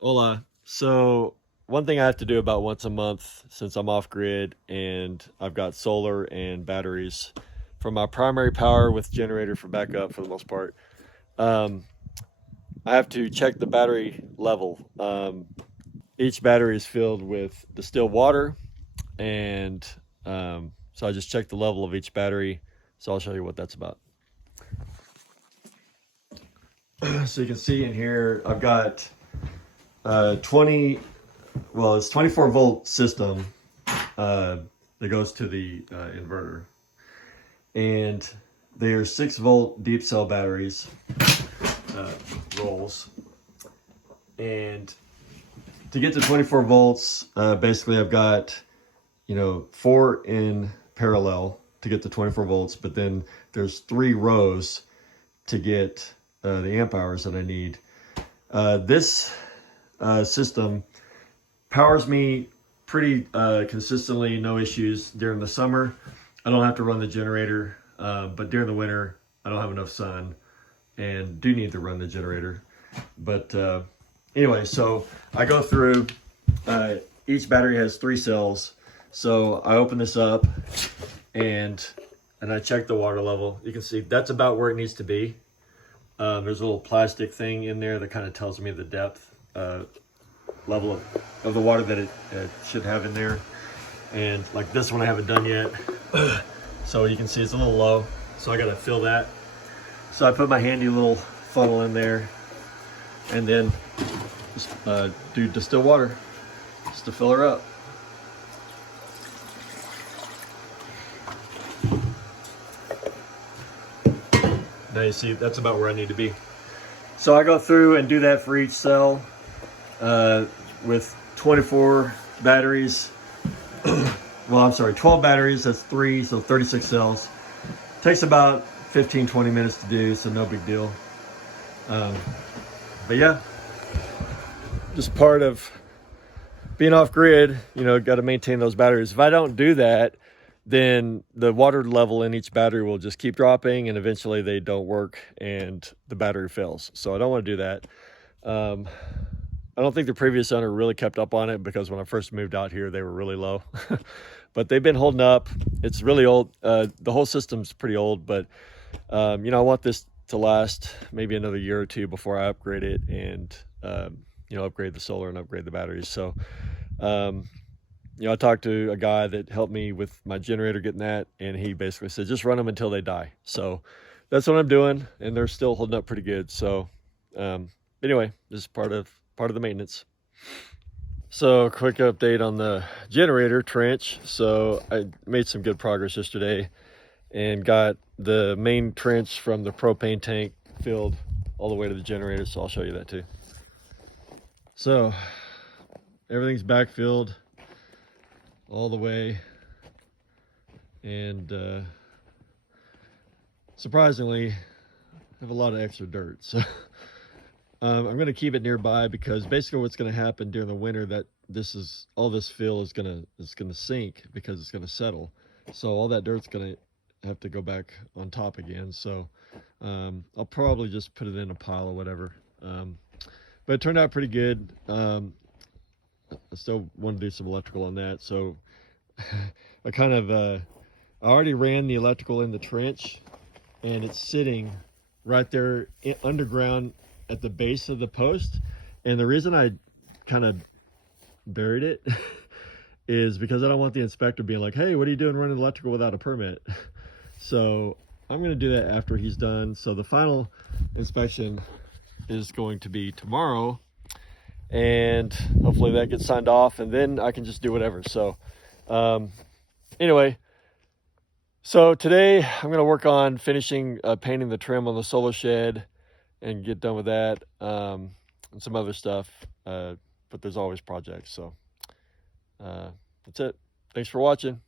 Hola. So one thing I have to do about once a month since I'm off grid and I've got solar and batteries for my primary power with generator for backup for the most part. Um, I have to check the battery level. Each battery is filled with distilled water, and so I just check the level of each battery. So I'll show you what that's about. So you can see in here, I've got 20, well, it's 24-volt system uh, that goes to the inverter. And they are 6-volt deep cell batteries, uh, rolls. And to get to 24 volts, basically I've got, 4 in parallel to get to 24 volts, but then there's 3 rows to get the amp hours that I need. This system powers me pretty consistently, no issues during the summer. I don't have to run the generator, but during the winter, I don't have enough sun and do need to run the generator. But anyway, so I go through, each battery has 3 cells. So I open this up and I check the water level. You can see that's about where it needs to be. There's a little plastic thing in there that kind of tells me the depth level of the water that it should have in there. And like this one I haven't done yet. So you can see it's a little low. So I gotta fill that. So I put my handy little funnel in there and then just do distilled water just to fill her up. Now you see that's about where I need to be. So I go through and do that for each cell with 24 batteries. Well, I'm sorry, 12 batteries, that's 3, so 36 cells. Takes about 15-20 minutes to do, so no big deal. But yeah, just part of being off grid, got to maintain those batteries. If I don't do that, then the water level in each battery will just keep dropping and eventually they don't work and the battery fails. So I don't want to do that. I don't think the previous owner really kept up on it because when I first moved out here, they were really low. But they've been holding up. It's really old. The whole system's pretty old, but I want this to last maybe another year or two before I upgrade it and upgrade the solar and upgrade the batteries. So I talked to a guy that helped me with my generator getting that, and he basically said just run them until they die. So that's what I'm doing, and they're still holding up pretty good. So anyway, this is part of the maintenance. So quick update on the generator trench. So I made some good progress yesterday and got the main trench from the propane tank filled all the way to the generator. So I'll show you that too. So everything's backfilled all the way. And surprisingly, I have a lot of extra dirt. So I'm going to keep it nearby because basically what's going to happen during the winter that all this fill is going to sink because it's going to settle. So all that dirt's going to have to go back on top again. So I'll probably just put it in a pile or whatever. But it turned out pretty good. I still want to do some electrical on that. So I already ran the electrical in the trench and it's sitting right there underground at the base of the post. And the reason I kind of buried it is because I don't want the inspector being like, hey, what are you doing running electrical without a permit? So I'm going to do that after he's done. So the final inspection is going to be tomorrow, and hopefully that gets signed off and then I can just do whatever. So anyway, so today I'm going to work on finishing painting the trim on the solar shed and get done with that, and some other stuff, but there's always projects. So that's it. Thanks for watching.